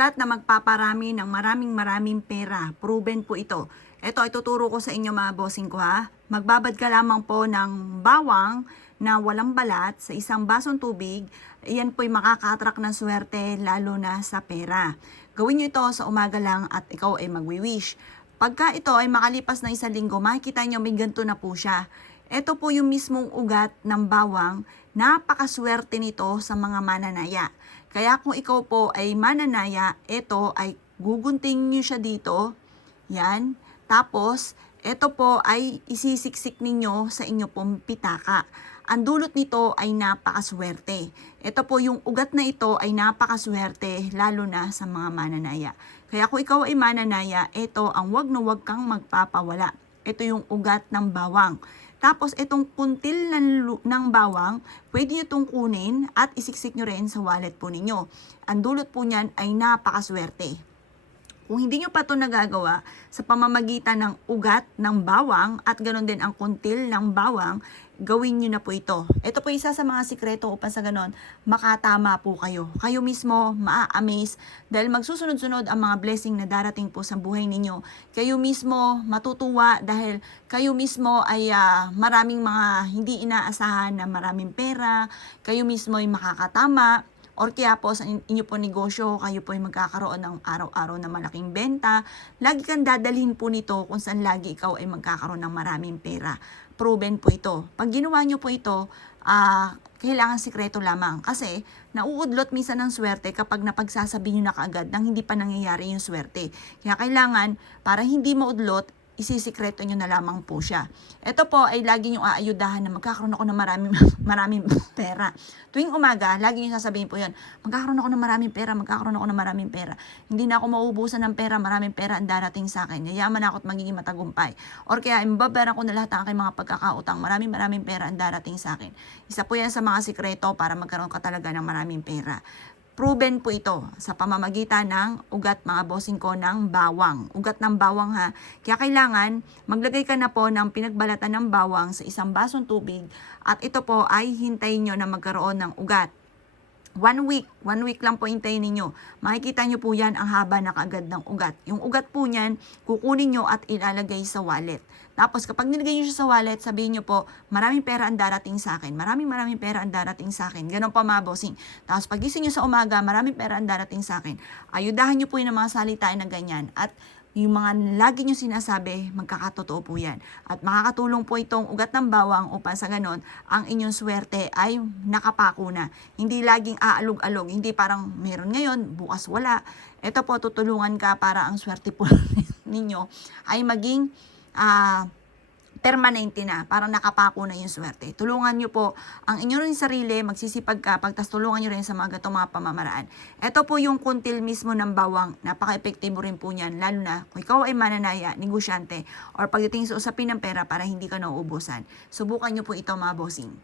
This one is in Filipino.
At na magpaparami ng maraming pera. Proven po ito. Ito, ituturo ko sa inyo mga bossing ko ha. Magbabad ka lamang po ng bawang na walang balat sa isang basong tubig. Iyan po'y makaka-attract ng swerte lalo na sa pera. Gawin nyo ito sa umaga lang at ikaw ay magwi-wish. Pagka ito ay makalipas ng isang linggo, makikita nyo may ganito na po siya. Ito po yung mismong ugat ng bawang. Napakaswerte nito sa mga mananaya. Kaya kung ikaw po ay mananaya, ito ay gugunting nyo siya dito. Yan. Tapos, ito po ay isisiksik ninyo sa inyo pong pitaka. Ang dulot nito ay napakaswerte. Ito po yung ugat na ito ay napakaswerte lalo na sa mga mananaya. Kaya kung ikaw ay mananaya, ito ang wag na wag kang magpapawala. Ito yung ugat ng bawang. Tapos itong kuntil ng bawang, pwede nyo itong kunin at isiksik nyo rin sa wallet po ninyo. Ang dulot po niyan ay napakaswerte. Kung hindi nyo pa ito nagagawa sa pamamagitan ng ugat ng bawang at ganoon din ang kuntil ng bawang, gawin nyo na po ito. Ito po isa sa mga sikreto upang sa ganon makatama po kayo. Kayo mismo maa-amaze dahil magsusunod-sunod ang mga blessing na darating po sa buhay ninyo. Kayo mismo matutuwa dahil kayo mismo ay maraming mga hindi inaasahan na maraming pera. Kayo mismo ay makakatama. Or kaya po sa inyo po negosyo, kayo po ay magkakaroon ng araw-araw na malaking benta. Lagi kang dadalhin po nito kung saan lagi ikaw ay magkakaroon ng maraming pera. Proven po ito. Pag ginawa nyo po ito, kailangan sikreto lamang. Kasi nauudlot minsan ng swerte kapag napagsasabi nyo na kaagad nang hindi pa nangyayari yung swerte. Kaya kailangan, para hindi maudlot, isisikreto nyo na lamang po siya. Ito po ay lagi nyo aayudahan na magkakaroon ako ng maraming pera. Tuwing umaga, lagi nyo sasabihin po yan, magkakaroon ako ng maraming pera, magkakaroon ako ng maraming pera. Hindi na ako mauubusan ng pera, maraming pera ang darating sa akin. Yayaman ako at magiging matagumpay. Or kaya, imbabayaran ko na lahat ng aking mga pagkakautang, maraming pera ang darating sa akin. Isa po yan sa mga sikreto para magkaroon ka talaga ng maraming pera. Proven po ito sa pamamagitan ng ugat mga bossing ko ng bawang. Ugat ng bawang ha. Kaya kailangan maglagay ka na po ng pinagbalatan ng bawang sa isang basong tubig at ito po ay hintayin nyo na magkaroon ng ugat. 1 week lang po hintayin ninyo. Makikita nyo po yan ang haba na kaagad ng ugat. Yung ugat po niyan, kukunin nyo at ilalagay sa wallet. Tapos kapag nilagay nyo siya sa wallet, sabihin nyo po, maraming pera ang darating sa akin. Maraming pera ang darating sa akin. Ganon pa mga bossing. Tapos pagising nyo sa umaga, maraming pera ang darating sa akin. Ayudahan nyo po yung mga salita na ganyan. At yung mga lagi nyo sinasabi, magkakatotoo po yan. At makakatulong po itong ugat ng bawang upang sa ganon, ang inyong swerte ay nakapako na. Hindi laging aalog-alog. Hindi parang meron ngayon, bukas wala. Ito po, tutulungan ka para ang swerte po ninyo ay maging permanente na, parang nakapako na yung swerte. Tulungan nyo po ang inyo rin sarili, magsisipag ka, pagtas tulungan nyo rin sa mga gatong mga pamamaraan. Ito po yung kuntil mismo ng bawang, napaka-epektibo rin po niyan, lalo na kung ikaw ay mananaya, negosyante, or pagdating sa usapin ng pera para hindi ka nauubusan. Subukan nyo po ito mga bossing.